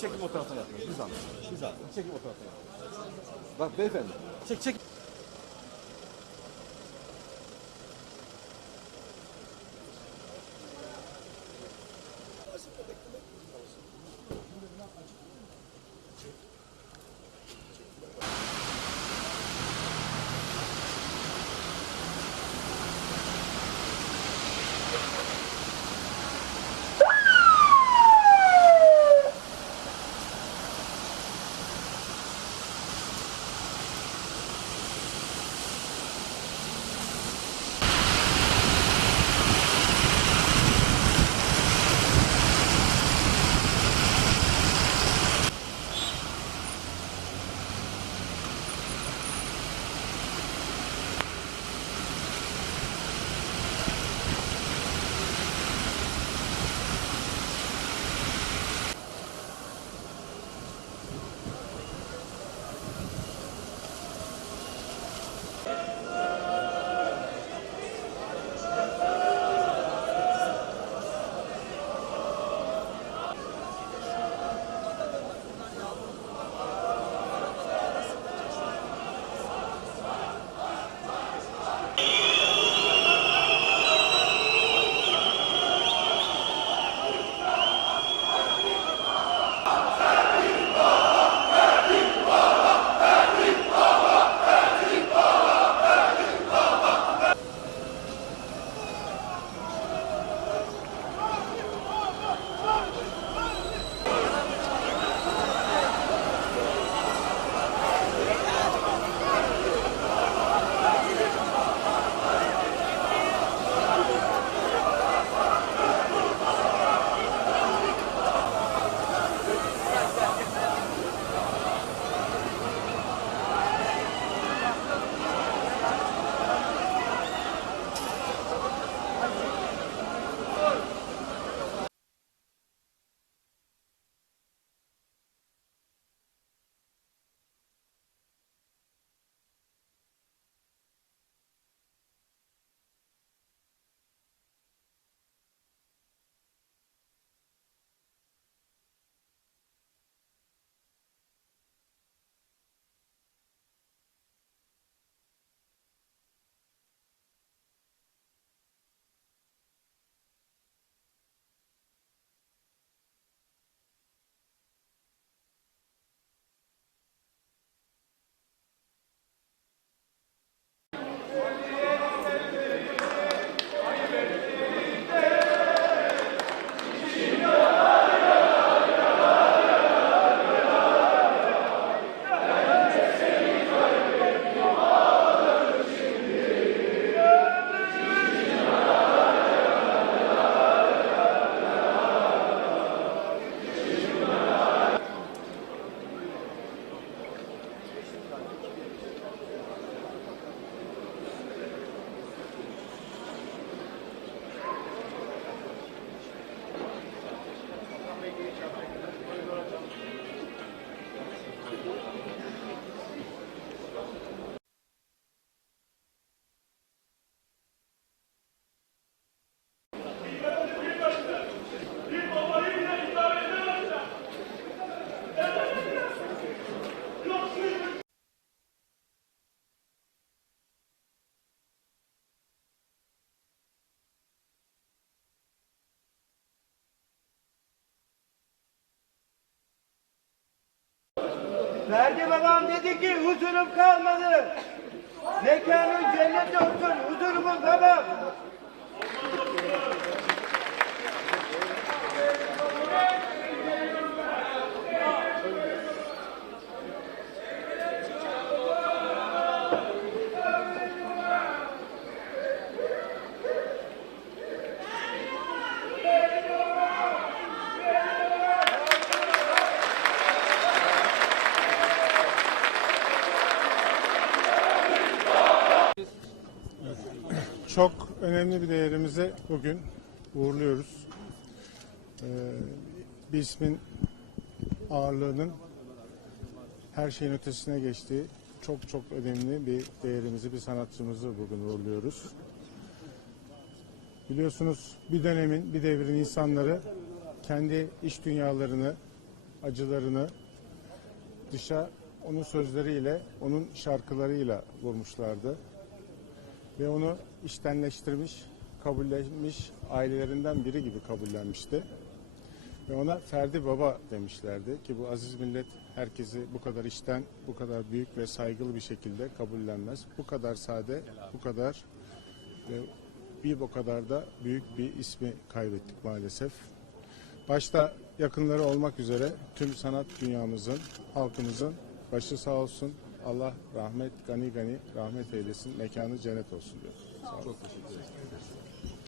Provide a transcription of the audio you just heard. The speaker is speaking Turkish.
Çekim o taraftan yapıyoruz. Bir zahmet. Bir zahmet. Çekim o taraftan yapıyoruz. Bak beyefendi. Çek çek. Ferdi babam dedi ki huzurum kalmadı. Mekanın cennet olsun huzurumun babam. Çok önemli bir değerimizi bugün uğurluyoruz. Ee, bir ismin ağırlığının her şeyin ötesine geçtiği çok çok önemli bir değerimizi, bir sanatçımızı bugün uğurluyoruz. Biliyorsunuz bir dönemin, bir devrin insanları kendi iş dünyalarını acılarını dışa onun sözleriyle, onun şarkılarıyla vurmuşlardı. Ve onu içtenleştirmiş, kabullenmiş, ailelerinden biri gibi kabullenmişti. Ve ona Ferdi Baba demişlerdi ki bu aziz millet herkesi bu kadar içten, bu kadar büyük ve saygılı bir şekilde kabullenmez. Bu kadar sade, bu kadar ve bir o kadar da büyük bir ismi kaybettik maalesef. Başta yakınları olmak üzere tüm sanat dünyamızın, halkımızın başı sağ olsun. Allah rahmet, gani gani rahmet eylesin. Mekanı cennet olsun diyor. Sağ olun. Çok teşekkür ederim.